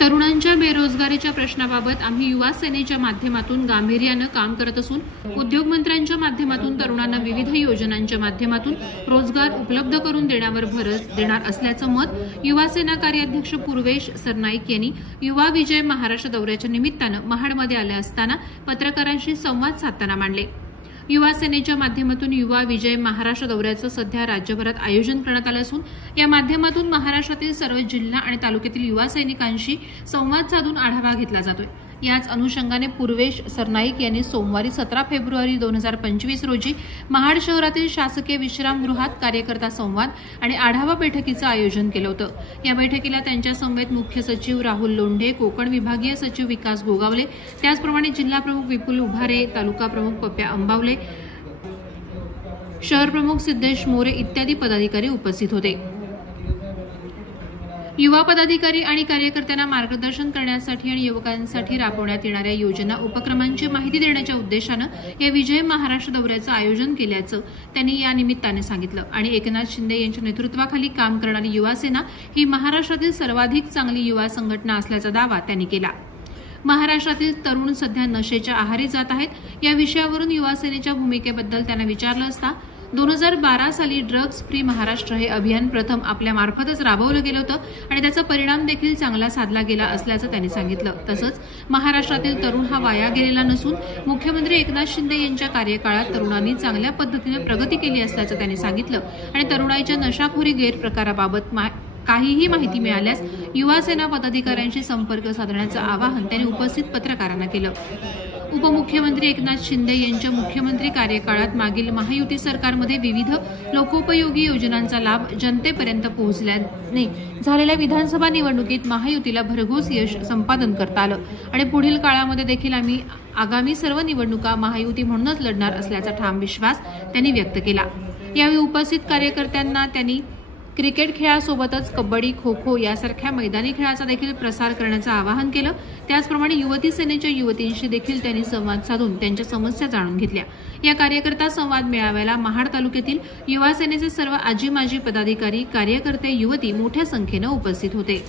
तरुणांच्या बेरोजगारीच्या प्रश्नाबाबत आम्ही युवा सेनेच्या माध्यमातून गांभीर्याने काम करत असून उद्योगमंत्र्यांच्या माध्यमातून तरुणांना विविध योजनांच्या माध्यमातून रोजगार उपलब्ध करून देण्यावर भर देणार असल्याचं मत युवा सेना कार्याध्यक्ष पूर्वेश सरनाईक यांनी युवा विजय महाराष्ट्र दौऱ्याच्या निमित्तानं महाडमध्ये आले असताना पत्रकारांशी संवाद साधताना मांडले। युवा सेनेच्या माध्यमातून युवा विजय महाराष्ट्र दौऱ्याचं सध्या राज्यभरात आयोजन करण्यात आलं असून या माध्यमातून महाराष्ट्रातील सर्व जिल्हा आणि तालुक्यातील युवा सैनिकांशी संवाद साधून आढावा घेतला जातोय। याच अनुषंगाने पूर्वेश सरनाईक यांनी सोमवारी 17 फेब्रुवारी 2025 रोजी महाड शहरातील शासकीय विश्रामगृहात कार्यकर्ता संवाद आणि आढावा बैठकीचं आयोजन केलं होतं। या बैठकीला त्यांच्या समवेत मुख्य सचिव राहुल लोंढे, कोकण विभागीय सचिव विकास गोगावले, त्याचप्रमाणे जिल्हा प्रमुख विपुल उभारे, तालुका प्रमुख पप्प्या अंबावले, शहर प्रमुख सिद्धेश मोरे इत्यादी पदाधिकारी उपस्थित होते। युवा पदाधिकारी आणि कार्यकर्त्यांना मार्गदर्शन करण्यासाठी आणि युवकांसाठी राबवण्यात येणाऱ्या योजना उपक्रमांची माहिती देण्याच्या उद्देशानं या विजय महाराष्ट्र दौऱ्याचं आयोजन केल्याचं त्यांनी या निमित्ताने सांगितलं आणि एकनाथ शिंदे यांच्या नेतृत्वाखाली काम करणारी युवा सेना ही महाराष्ट्रातील सर्वाधिक चांगली युवा संघटना असल्याचा दावा त्यांनी केला। महाराष्ट्रातील तरुण सध्या नशेच्या आहारी जात आहेत। या विषयावरून युवा सेनेच्या भूमिकेबद्दल त्यांना विचारलं असता 2012 साली ड्रग्ज फ्री महाराष्ट्र हे अभियान प्रथम आपल्या मार्फतच राबवलं गेलं होतं आणि त्याचा परिणाम देखील चांगला साधला गेला असल्याचं त्यांनी सांगितलं। तसंच महाराष्ट्रातील तरुण हा वाया गेलेला नसून मुख्यमंत्री एकनाथ शिंदे यांच्या कार्यकाळात तरुणांनी चांगल्या पद्धतीने प्रगती केली असल्याचं त्यांनी सांगितलं आणि तरुणाईच्या नशाखोरी गैरप्रकाराबाबत काहीही माहिती मिळाल्यास युवा सेना पदाधिकाऱ्यांशी संपर्क साधण्याचं आवाहन त्यांनी उपस्थित पत्रकारांना केलं। उपमुख्यमंत्री एकनाथ शिंदे यांच्या मुख्यमंत्री कार्यकाळात मागील महायुती सरकारमध्ये विविध लोकोपयोगी योजनांचा लाभ जनतेपर्यंत पोहोचल्याने झालेल्या विधानसभा निवडणुकीत महायुतीला भरघोस यश संपादन करता आलं आणि पुढील काळामध्ये देखील आम्ही आगामी सर्व निवडणुका महायुती म्हणूनच लढणार असल्याचा ठाम विश्वास त्यांनी व्यक्त केला। यावेळी उपस्थित कार्यकर्त्यांना त्यांनी क्रिकेट खेळासोबतच कबड्डी, खो खो यासारख्या मैदानी खेळाचा देखील प्रसार करण्याचं आवाहन केलं। त्याचप्रमाणे युवती सेनेच्या युवतींशी देखील त्यांनी संवाद साधून त्यांच्या समस्या जाणून घेतल्या। या कार्यकर्ता संवाद मेळाव्याला महाड तालुक्यातील युवा सेनेचे सर्व आजी माजी पदाधिकारी, कार्यकर्ते, युवती मोठ्या संख्येनं उपस्थित होते।